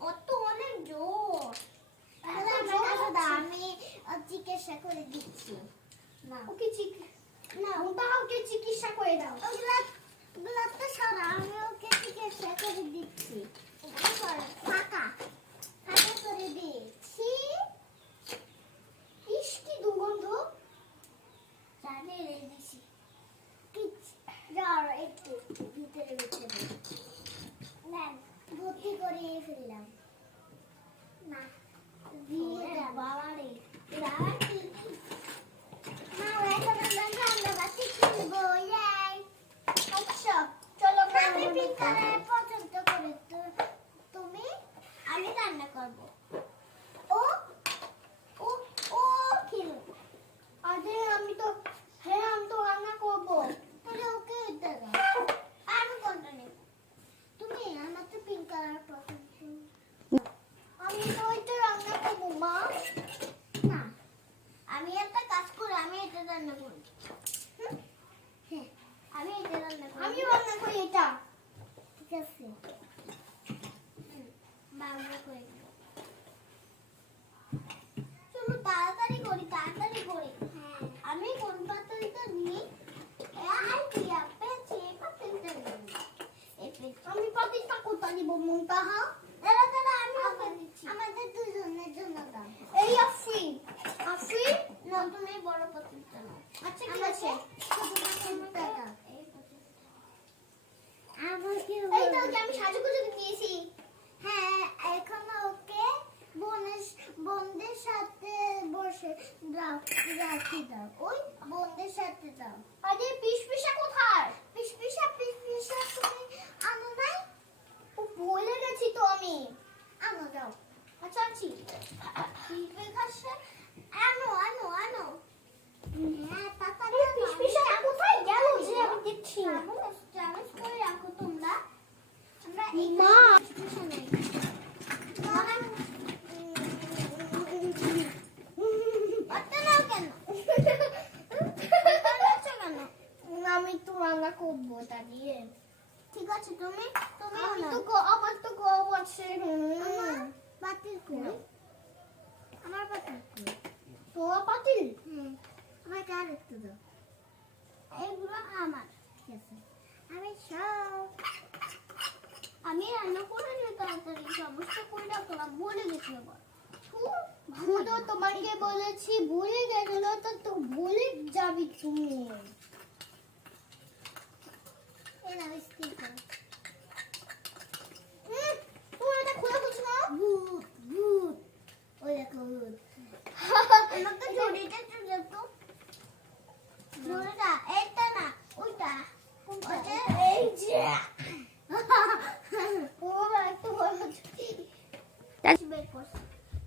ও অনেক জোর। আচ্ছা, আচ্ছা, আমি জিজ্ঞাসা করে দিচ্ছি। না। ওকে না। দাও ওকে চিকিৎসা করে দাও। করে ফেললাম না দিয়ে দাও বাবা রে বাবা কি মা এখন আমরা রান্না বাতি খেলব ইয়াই আচ্ছা চলো আমি পিকারে পছন্দ করে তো তুমি আমি রান্না করব ও ও ও খেলব আরে আমি তো হ্যাঁ আমি তো রান্না করব তাহলে ওকে দাও আমি কোনটা নেব তুমি আমার তো পিঙ্ক কালার পছন্দ আমি তো ওইটা রান্না করব মা না আমি একটা কাজ করে আমি এটা রান্না করি হুম? হ্যাঁ আমি এটা রান্না করি আমি রান্না করি এটা ঠিক আছে হুম, বাংলা করে দিও। চলো তাড়াতাড়ি করি তাড়াতাড়ি করি আমি কোন পাতাটা নিই আর দিয়া পেছে পাতাটা নিই আমি পাতিটা কোথা দিব মুনতাহা দাঁড়া দাঁড়া আমি ওকে দিচ্ছি আমাদের দুজনের জন্য দাও এই আফরিন আফরিন না তুমি বড় পাতাটা নাও আচ্ছা ঠিক আছে আমাকে এই তো আমি সাজুগুজু দিয়েছি হ্যাঁ এখন ওকে বোনের বোনদের সাথে বসে দাও রাখি দাও ওই বোনদের সাথে দাও। আরে পিস পিসা কোথায় পিস পিসা পিস পিসা তুমি আনো নাই ও ভুলে গেছি তো আমি আনো দাও আচ্ছা আছি পিস পিসা আনো আনো আনো হ্যাঁ তাড়াতাড়ি আরে পিস পিসাটা কোথায় গেল যে আমি দেখছি না চামচ চামচ করে রাখো তোমরা আমরা এই মা। পিসপিসা নেই বাচ্চা নাও কেন বাচ্চা নাও কেন আমি তো রান্না করব এটা দিয়ে ঠিক আছে তুমি? তুমি। তো আমার তো গরম আছে। আমার। বাতিল কই? আমার বাতিল কই? তোর পাতিল হুম। আমাকে আর একটু দাও। এইগুলো আমার ঠিক আছে। আমি সব আমি রান্না করে নিই তাড়াতাড়ি সমস্ত করে রাখলাম বলে গেছি আবার ভুলো তোমাকে বলেছি ভুলে গেছিল তো তো ভুলে যাবি তুমি।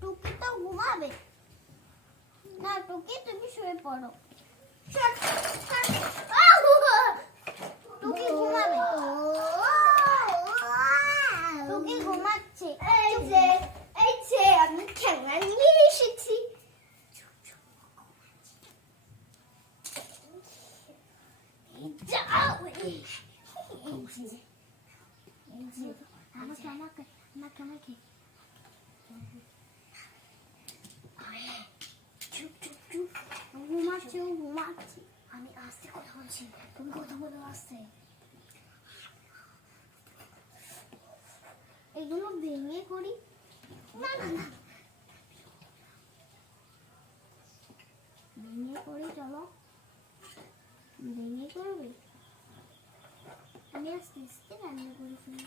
টুকি তো ঘুমাবে না টুকি তুমি শুয়ে পড়ো ছাড়, ছাড়। আউ! টুকি ঘুমাবে টুকি ঘুমাচ্ছে এই যে এই যে আমি খেলনা নিয়ে এসেছি যাও এই এই যে এই যে আমাকে আমাকে আমাকে আমাকে ঘুমাচ্ছে ও ঘুমাচ্ছে আমি আস্তে কথা বলছি তুমি কথা বলো আস্তে এগুলো ভেঙে করি না না না ভেঙে করি চলো ভেঙে করবে আমি আস্তে আস্তে রান্না করে ফেলি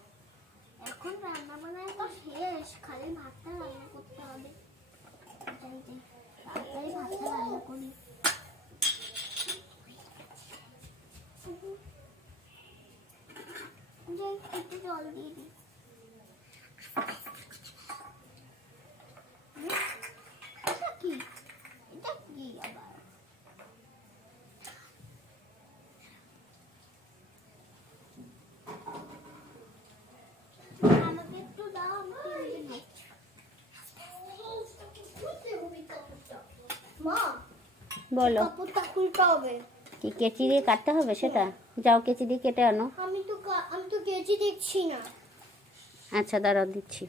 এখন রান্না বান্না তো শেষ খালি ভাতটা রান্না করতে হবে। তাড়াতাড়ি ভাতটা রান্না করি যাই একটু জল দিয়ে দিই এটা কি এটা কি আবার বলো। কাপড়টা খুলতে হবে। কি কেচি দিয়ে কাটতে হবে সেটা? যাও কেচি দিয়ে কেটে আনো। আমি তো আমি তো কেচি দেখছি না। আচ্ছা দাঁড়াও দিচ্ছি।